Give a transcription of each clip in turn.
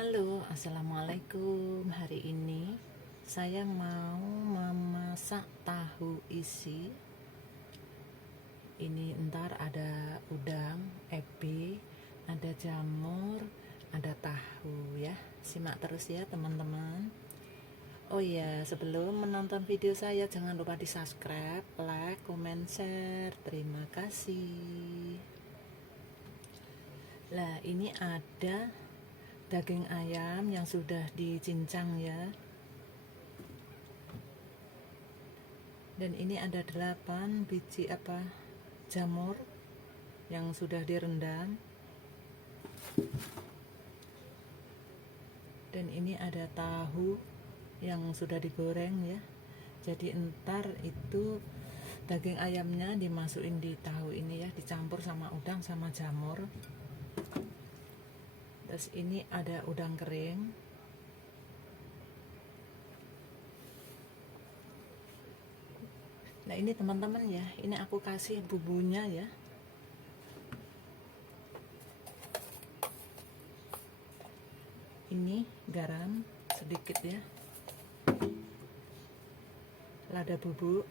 Halo, assalamualaikum. Hari ini saya mau memasak tahu isi. Ini ntar ada udang, ebi, ada jamur, ada tahu ya. Simak terus ya teman-teman. Oh iya, sebelum menonton video saya jangan lupa di subscribe, like, comment, share. Terima kasih. Lah ini ada daging ayam yang sudah dicincang ya. Dan ini ada 8 biji jamur yang sudah direndam. Dan ini ada tahu yang sudah digoreng ya. Jadi entar itu daging ayamnya dimasukin di tahu ini ya, dicampur sama udang sama jamur. Terus ini ada udang kering. Nah ini teman-teman ya, ini aku kasih bumbunya ya. Ini garam sedikit ya, lada bubuk,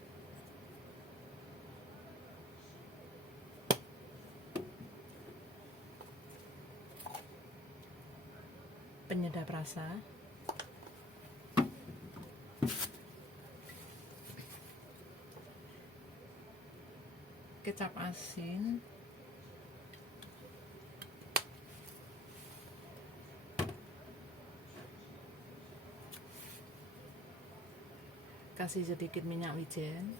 penyedap rasa, kecap asin, kasih sedikit minyak wijen,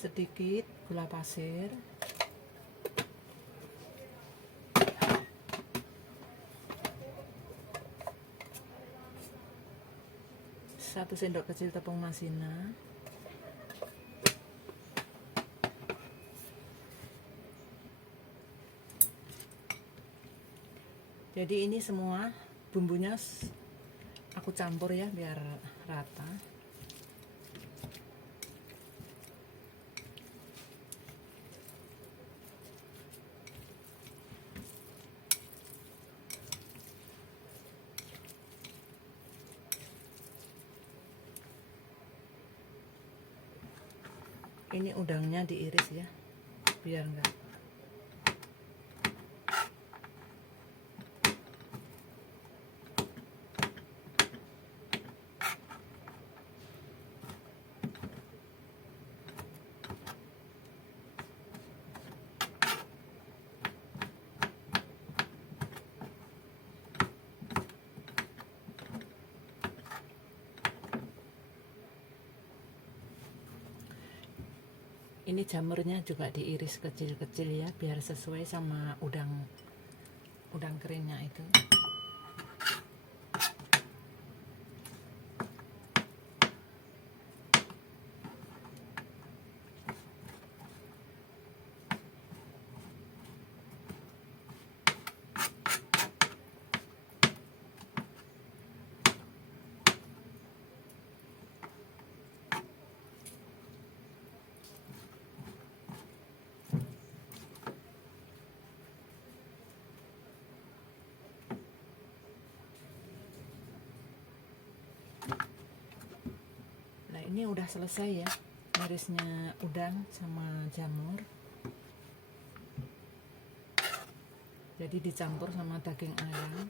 sedikit gula pasir, 1 sendok kecil tepung masina, jadi ini semua bumbunya aku campur ya biar rata. Ini udangnya diiris ya biar enggak ini jamurnya juga diiris kecil-kecil ya biar sesuai sama udang keringnya itu. Ini udah selesai ya irisnya udang sama jamur, jadi dicampur sama daging ayam.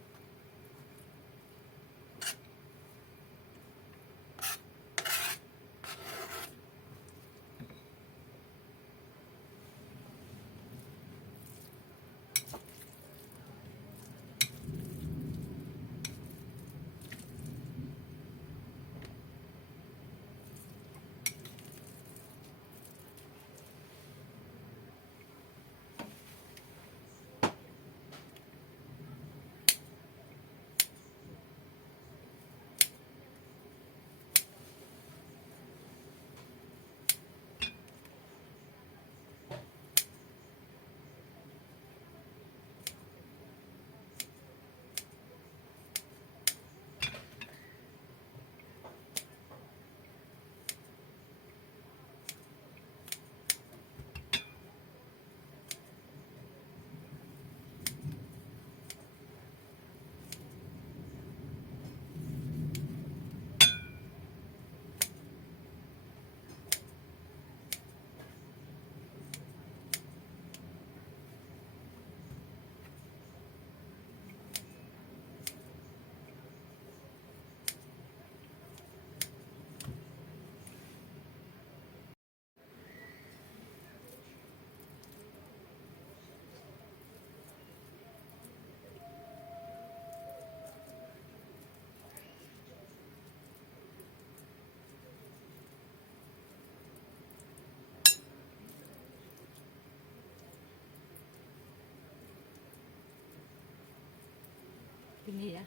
ini ya.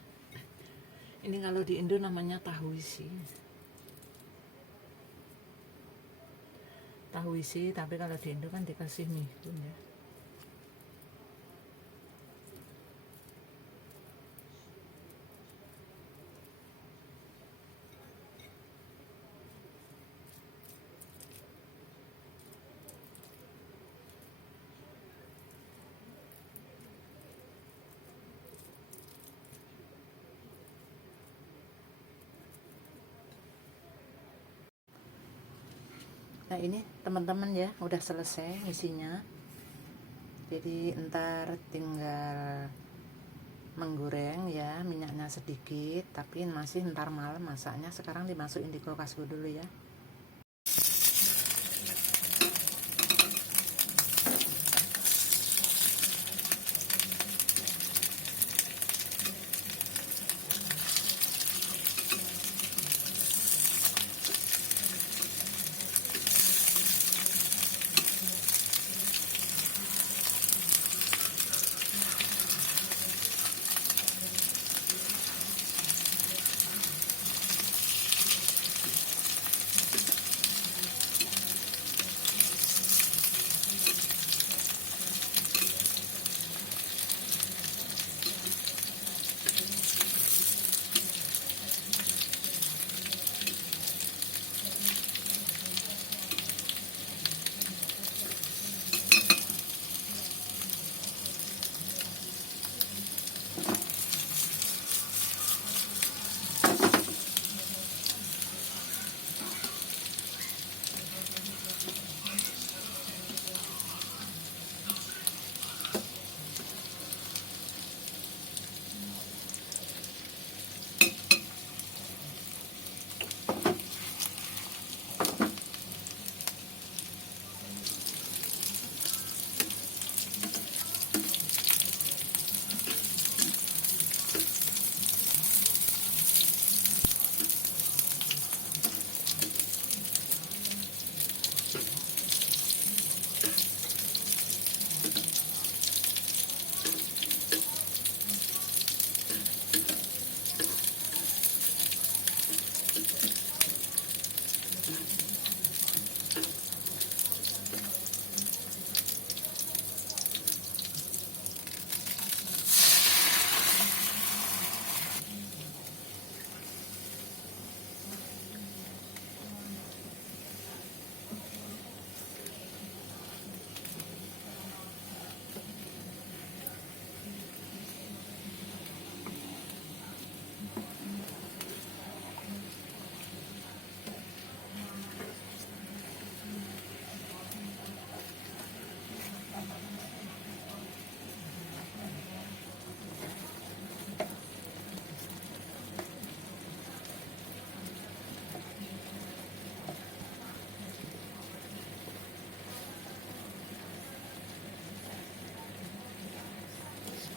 Ini kalau di Indo namanya tahu isi. Tahu isi, tapi kalau di Indo kan dikasih mihun ya. Nah ini teman-teman ya, udah selesai isinya. Jadi ntar tinggal menggoreng ya, minyaknya sedikit, tapi masih ntar malam masaknya. Sekarang dimasukin di kulkas dulu ya.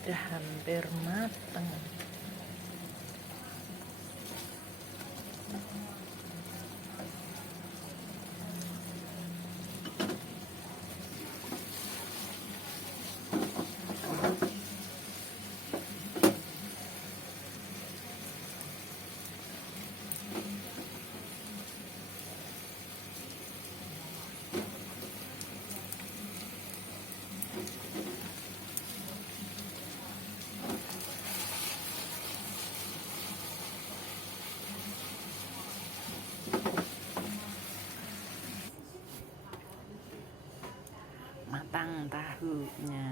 Sudah hampir matang. Matang tahunya.